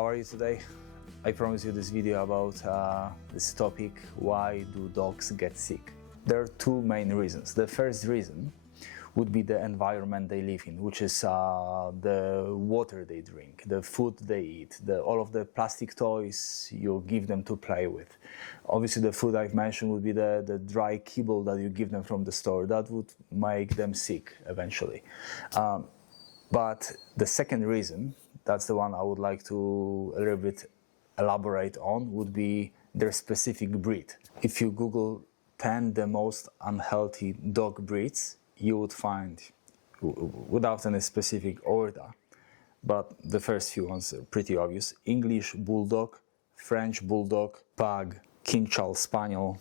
how are you today? I promised you this video about this topic, why do dogs get sick? There are two main reasons. The first reason would be the environment they live in, which is the water they drink, the food they eat, all of the plastic toys you give them to play with. Obviously the food I've mentioned would be the dry kibble that you give them from the store. That would make them sick eventually. But the second reason, that's the one I would like to a little bit elaborate on, would be their specific breed. If you Google 10 the most unhealthy dog breeds, you would find, without any specific order, but the first few ones are pretty obvious: English Bulldog, French Bulldog, Pug, King Charles Spaniel,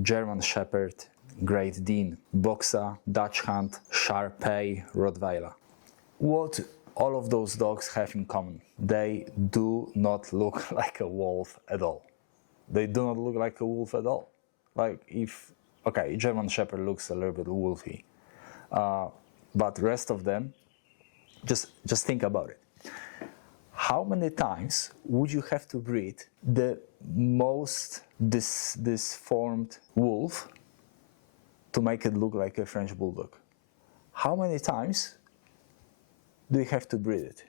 German Shepherd, Great Dane, Boxer, Dutch Hound, Shar Pei, Rottweiler. What all of those dogs have in common? They do not look like a wolf at all. They do not look like a wolf at all. Okay, German Shepherd looks a little bit wolfy. But the rest of them, just think about it. How many times would you have to breed the most disformed wolf to make it look like a French Bulldog? How many times do you have to breed it?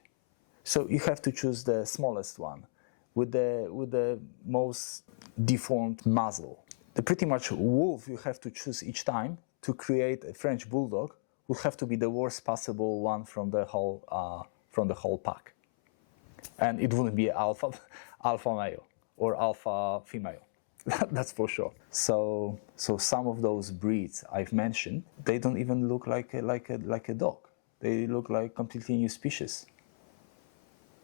So you have to choose the smallest one with the most deformed muzzle. The pretty much wolf you have to choose each time to create a French Bulldog would have to be the worst possible one from the whole pack, and it wouldn't be alpha male or alpha female. That's for sure. So some of those breeds I've mentioned, they don't even look like a dog. They look like completely new species.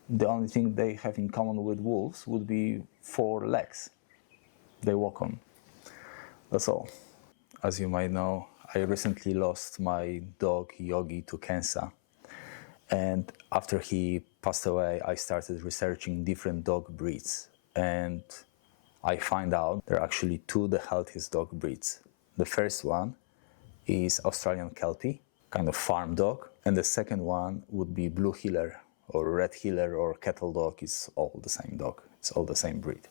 The only thing they have in common with wolves would be 4 legs they walk on. That's all. As you might know, I recently lost my dog Yogi to cancer. And after he passed away, I started researching different dog breeds. And I find out there are actually 2 the healthiest dog breeds. The first one is Australian Kelpie, kind of farm dog. And the second one would be Blue Heeler or Red Heeler or Kettle Dog. It's all the same dog. It's all the same breed.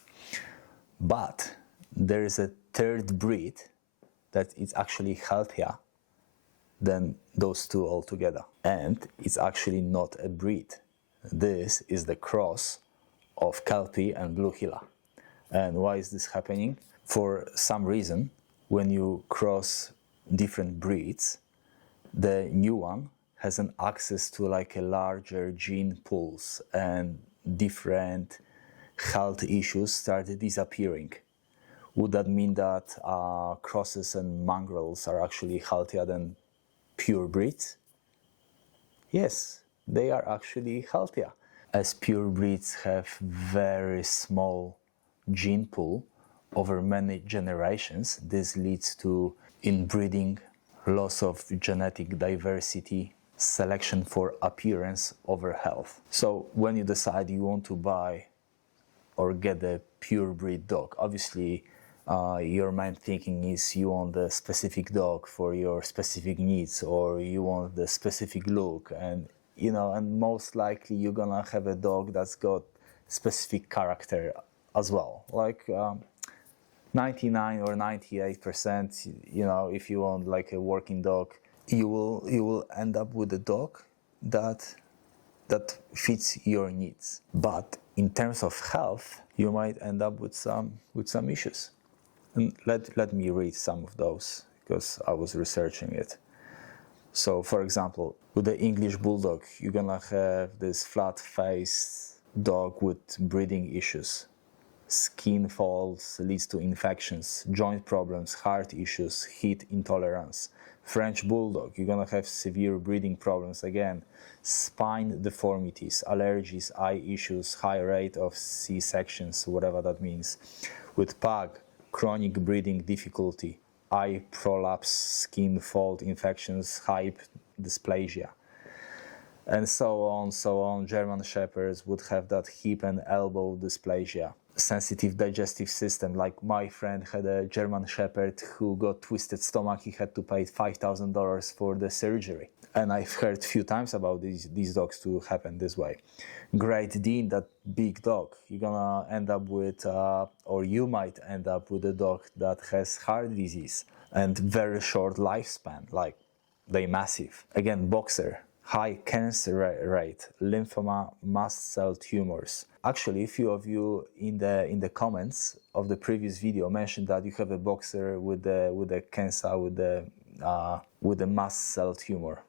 But there is a third breed that is actually healthier than those 2 altogether. And it's actually not a breed. This is the cross of Kelpie and Blue Heeler. And why is this happening? For some reason, when you cross different breeds, the new one has an access to like a larger gene pools, and different health issues started disappearing. Would that mean that crosses and mongrels are actually healthier than purebreds? Yes, they are actually healthier. As purebreds have very small gene pool over many generations, this leads to inbreeding, loss of genetic diversity, selection for appearance over health. So when you decide you want to buy or get a purebred dog, obviously your main thinking is you want the specific dog for your specific needs, or you want the specific look, and and most likely you're gonna have a dog that's got specific character as well. 99 or 98%, if you want like a working dog, you will end up with a dog that fits your needs. But in terms of health, you might end up with some issues. And let me read some of those, because I was researching it. So for example, with the English Bulldog, you're gonna have this flat-faced dog with breathing issues. Skin folds leads to infections, joint problems, heart issues, heat intolerance. French Bulldog, you're gonna have severe breathing problems again, spine deformities, allergies, eye issues, high rate of C-sections, whatever that means. With Pug, chronic breathing difficulty, eye prolapse, skin fold infections, hip dysplasia, and so on. German Shepherds would have that hip and elbow dysplasia. Sensitive digestive system, like my friend had a German Shepherd who got twisted stomach. He had to pay $5,000 for the surgery. And I've heard a few times about these dogs to happen this way. Great Dane, that big dog, you're gonna end up with, or you might end up with a dog that has heart disease and very short lifespan, like they massive. Again, boxer, high cancer rate, lymphoma, mast cell tumors. Actually, a few of you in the comments of the previous video mentioned that you have a boxer with the cancer, with the mast cell tumor,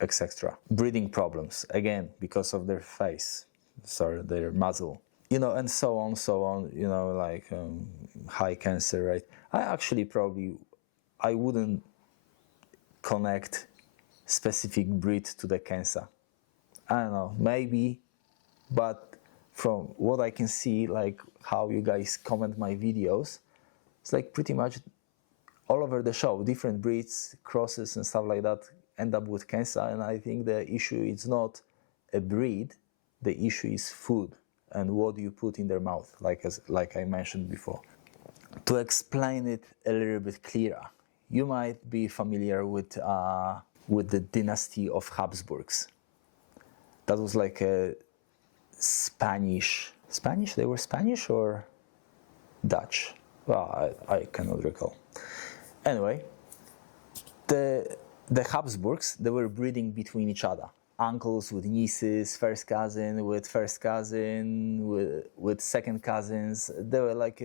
etc. Breeding problems, again, because of their face, sorry, their muzzle, you know, and so on, you know, like high cancer rate. I wouldn't connect specific breed to the cancer. I don't know, maybe, but from what I can see, like how you guys comment my videos, it's like pretty much all over the show, different breeds, crosses and stuff like that end up with cancer. And I think the issue is not a breed, the issue is food and what you put in their mouth, like I mentioned before. To explain it a little bit clearer, you might be familiar with the dynasty of Habsburgs. That was like a Spanish, they were Spanish or Dutch? Well, I cannot recall. Anyway, the Habsburgs, they were breeding between each other. Uncles with nieces, first cousin with first cousin, with second cousins. They were like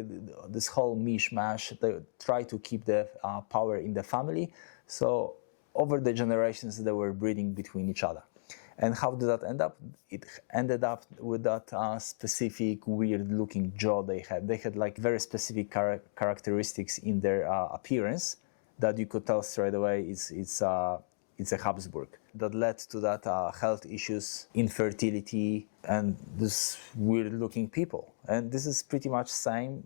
this whole mishmash. They tried to keep the power in the family. So over the generations, they were breeding between each other. And how did that end up? It ended up with that specific weird-looking jaw they had. They had like very specific characteristics in their appearance that you could tell straight away it's a Habsburg. That led to that health issues, infertility, and this weird-looking people. And this is pretty much same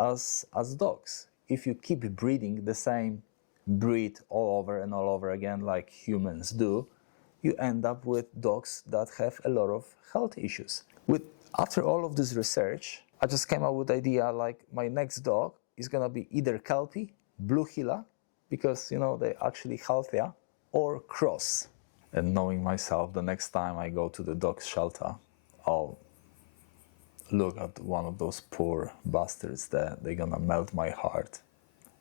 as dogs. If you keep breeding the same breed all over and all over again, like humans do, you end up with dogs that have a lot of health issues. After all of this research, I just came up with the idea like my next dog is gonna be either Kelpie, Blue Heeler, because you know they're actually healthier, or Cross. And knowing myself, the next time I go to the dog shelter, I'll look at one of those poor bastards there. They're gonna melt my heart,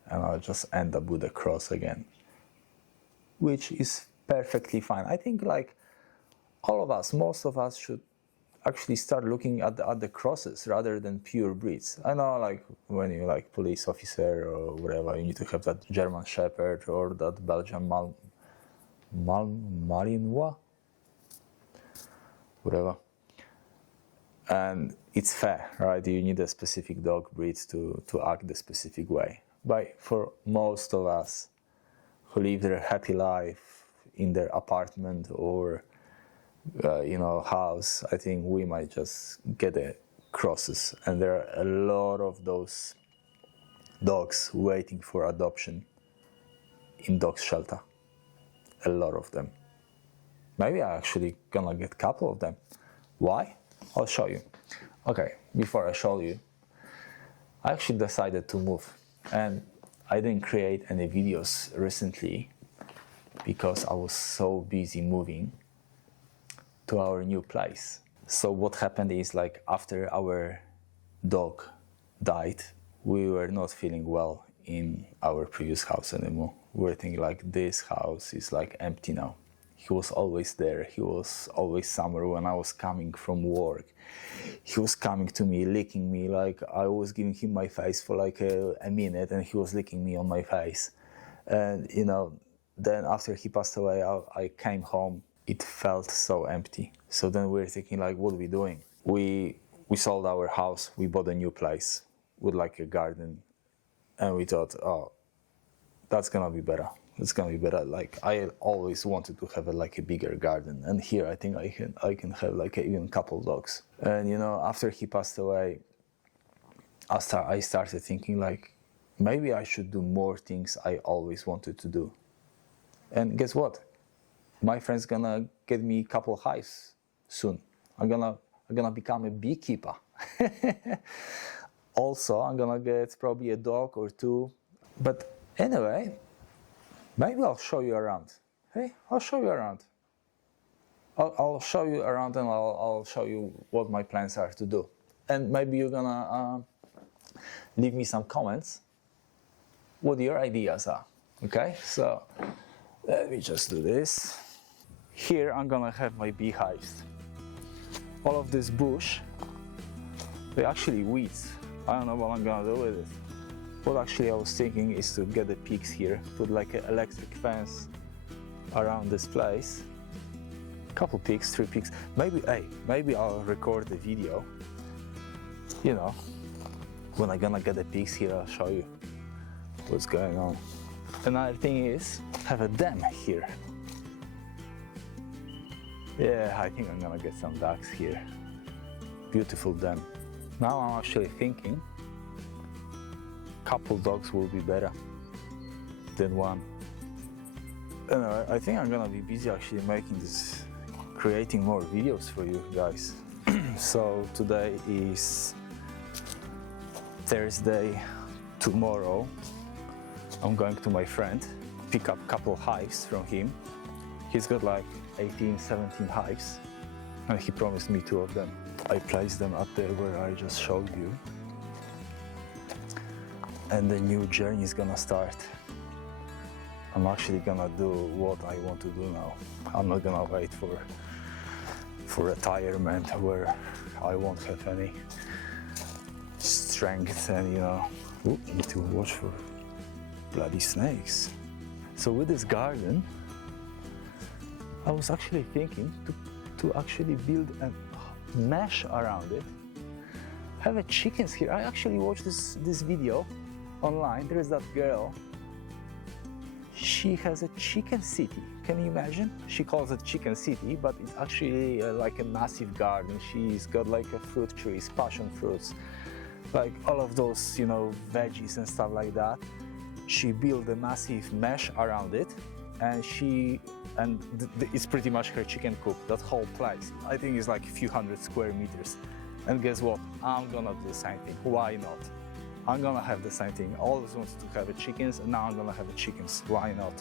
and I'll just end up with a Cross again, which is perfectly fine. I think like all of us, most of us should actually start looking at the crosses rather than pure breeds. I know like when you're like police officer or whatever, you need to have that German Shepherd or that Belgian Malinois, whatever. And it's fair, right? You need a specific dog breed to act the specific way. But for most of us who live their happy life in their apartment or house, I think we might just get the crosses. And there are a lot of those dogs waiting for adoption in dog shelter. A lot of them. Maybe I actually gonna get a couple of them. Why? I'll show you. Okay, before I show you, I actually decided to move, and I didn't create any videos recently because I was so busy moving to our new place. So what happened is like after our dog died, we were not feeling well in our previous house anymore. We were thinking like this house is like empty now. He was always there. He was always somewhere when I was coming from work. He was coming to me, licking me, like I was giving him my face for like a minute and he was licking me on my face. And then after he passed away, I came home. It felt so empty. So then we were thinking like, what are we doing? We sold our house. We bought a new place with like a garden. And we thought, oh, that's gonna be better. It's gonna be better. Like I always wanted to have a bigger garden, and here I think I can have like even couple dogs. And after he passed away, I started thinking like maybe I should do more things I always wanted to do. And guess what? My friend's gonna get me a couple hives soon. I'm gonna become a beekeeper. Also, I'm gonna get probably a dog or two. But anyway, maybe I'll show you around. Hey, I'll show you around. I'll show you around, and I'll show you what my plans are to do. And maybe you're gonna leave me some comments what your ideas are. Okay, so let me just do this. Here I'm gonna have my beehives. All of this bush, they're actually weeds. I don't know what I'm gonna do with it. What actually I was thinking is to get the pigs here, put like an electric fence around this place. Couple pigs, 3 pigs. Maybe I'll record the video. You know, when I'm gonna get the pigs here, I'll show you what's going on. Another thing is have a dam here. Yeah, I think I'm gonna get some ducks here. Beautiful dam. Now I'm actually thinking couple dogs will be better than one. And I think I'm gonna be busy actually making this, creating more videos for you guys. So today is Thursday. Tomorrow I'm going to my friend, pick up a couple hives from him. He's got like 18, 17 hives, and he promised me 2 of them. I placed them up there where I just showed you. And the new journey is gonna start. I'm actually gonna do what I want to do now. I'm not gonna wait for retirement where I won't have any strength and, you know, need to watch for bloody snakes. So with this garden, I was actually thinking to actually build a mesh around it. Have a chickens here. I actually watched this video online. There is that girl. She has a chicken city. Can you imagine? She calls it chicken city, but it's actually like a massive garden. She's got like a fruit trees, passion fruits, like all of those, you know, veggies and stuff like that. She built a massive mesh around it, and it's pretty much her chicken coop. That whole place, I think, is like a few hundred square meters. And guess what? I'm gonna do the same thing. Why not? I'm gonna have the same thing. I always wanted to have a chickens, and now I'm gonna have a chickens. Why not?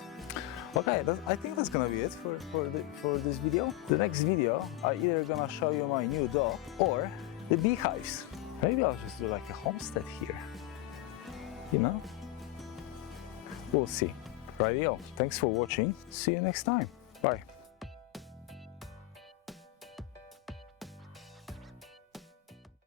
Okay, I think that's gonna be it for this video. The next video, I either gonna show you my new dog or the beehives. Maybe I'll just do like a homestead here. You know? We'll see. Radio. Thanks for watching. See you next time. Bye.